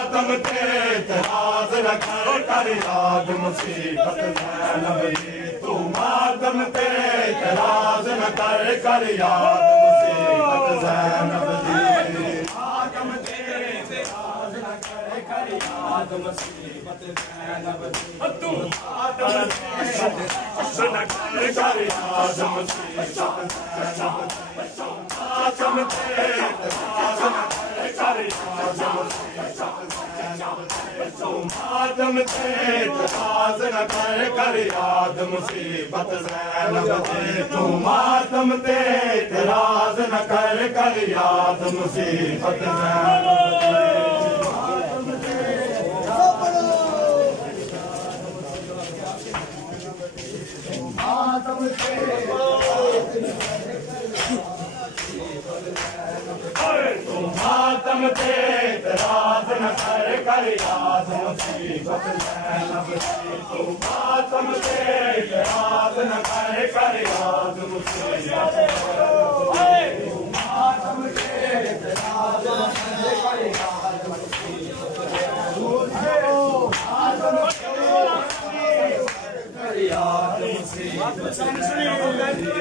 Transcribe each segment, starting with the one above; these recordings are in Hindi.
मातम ते इतराज न कर याद मुसीबत ज़ैनब दी। तू मातम ते इतराज न कर याद मुसीबत ज़ैनब दी। मातम ते इतराज न कर याद मुसीबत ज़ैनब दी। तू मातम ते इतराज न कर याद मुसीबत ज़ैनब दी। मातम ते इतराज न कर याद मातम ते इतराज न कर याद मुसीबत ज़ैनब दी। तू मातम ते इतराज न कर याद मुसीबत ज़ैनब दी। मातम ते मातम ते इतराज न कर याद मुसीबत ज़ैनब दी। तू मातम ते इतराज न कर याद मुसीबत ज़ैनब दी। मातम ते इतराज न कर याद मुसीबत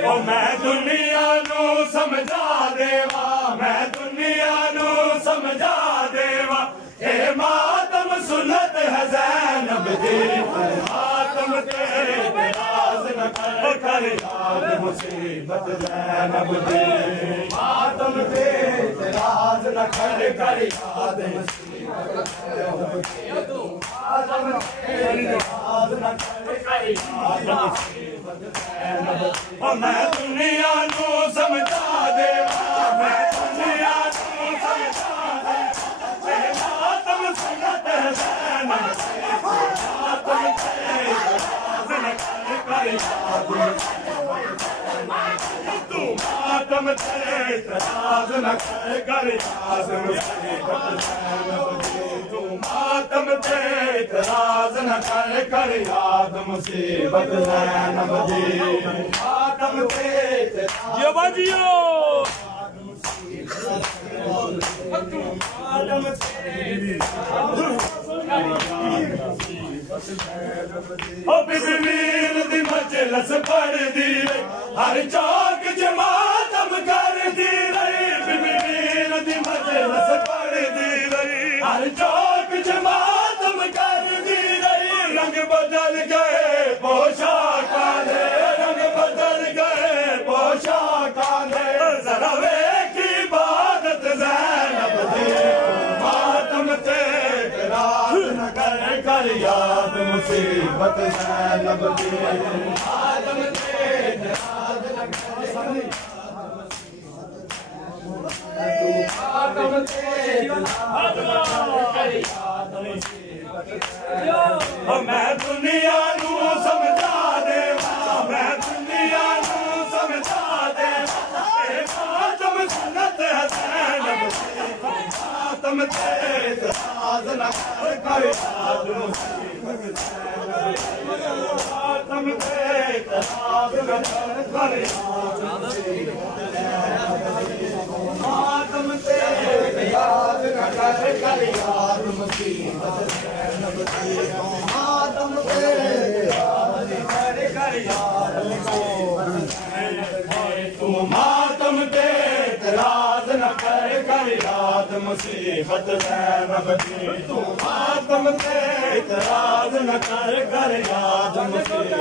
ओ मैं दुनिया नू समझा देवा, मैं दुनिया नू समझा देवा, ए मातम सुन्नत है ज़ैनब दी। मातम ते इतराज न कर याद मुसीबत ज़ैनब दी। मातम ते इतराज न कर याद मुसीबत ज़ैनब दी। मातम ते इतराज न कर याद मुसीबत ज़ैनब दी। ओ मैं दुनिया नू समझा देवा, मैं दुनिया नू समझा देवा, ए मातम सुन्नत है ज़ैनब दी। मातम ते इतराज न कर याद मुसीबत ज़ैनब दी। तू मातम ते इतराज न कर याद मुसीबत ज़ैनब दी। तू मातम ते इतराज न कर याद मुसीबत ज़ैनब दी। मातम ते जियो बाजियो ओ बिजमीर दी मजलिस पढ़ दी हर चौक च मातम कर दी रही। बिजमीर दी मजलिस पढ़ दी रही हर चौक च मातम कर दी रही। रंग बदल गए पोशाकां दे, रंग बदल गए पोशाकां दे, जरा वेख इबादत ज़ैनब दी। मातम ते इतराज न कर याद मुसीबत ज़ैनब दी। मातम ते इतराज न कर मातम ते इतराज न कर याद मुसीबत ज़ैनब। मैं दुनिया नू समझा देवा, मैं दुनिया नू समझा देवा, ए मातम सुन्नत है ज़ैनब दी। मातम ते इतराज न कर याद मुसीबत ज़ैनब दी। मातम ते इतराज न कर याद मुसीबत ज़ैनब दी। मातम ते इतराज न कर याद मुसीबत ज़ैनब दी। मातम ते इतराज न कर याद मुसीबत ज़ैनब दी। तू मातम ते इतराज न कर याद मुसीबत ज़ैनब दी। तू मातम ते इतराज न कर याद मुसीबत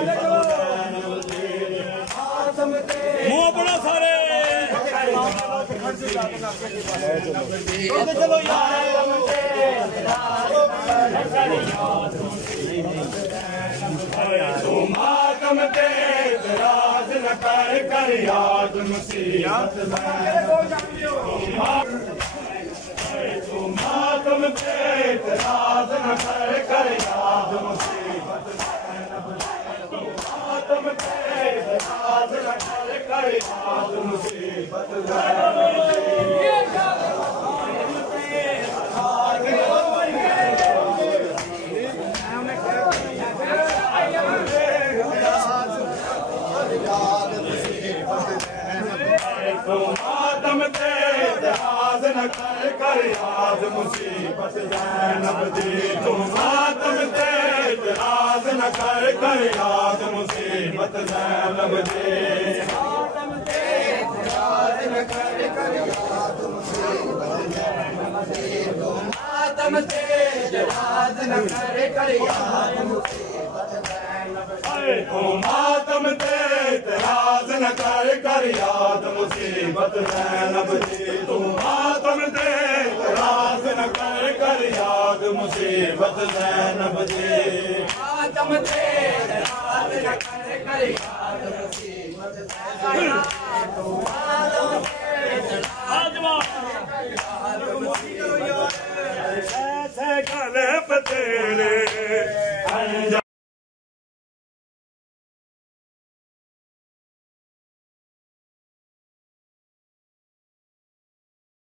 ज़ैनब दी। मातम ते मुंह बड़ा सारे चलो यार तू मातम ते इतराज न कर याद मुसीबत तू मातम ते इतराज न कर याद मुसीबत तू मातम ते इतराज न कर याद मुसीबत मातम ते इतराज न न कर याद मुसीबत ज़ैनब दी तू मातम ते इतराज़ न कर याद मुसीबत ज़ैनब दी मातम ते इतराज़ न कर याद मुसीबत ज़ैनब दी तू मातम ते इतराज़ न कर याद मुसीबत ज़ैनब दी तू मातम ते इतराज़ न कर याद मुसीबत ज़ैनब दी तू मातम ते इतराज़ न कर याद मुसीबत ज़ैनब दी मातम ते इतराज़ न कर याद मुसीबत ज़ैनब दी तू मातम ते इतराज़ न कर याद मुसीबत ज़ैनब दी ऐसे गले पे तेरे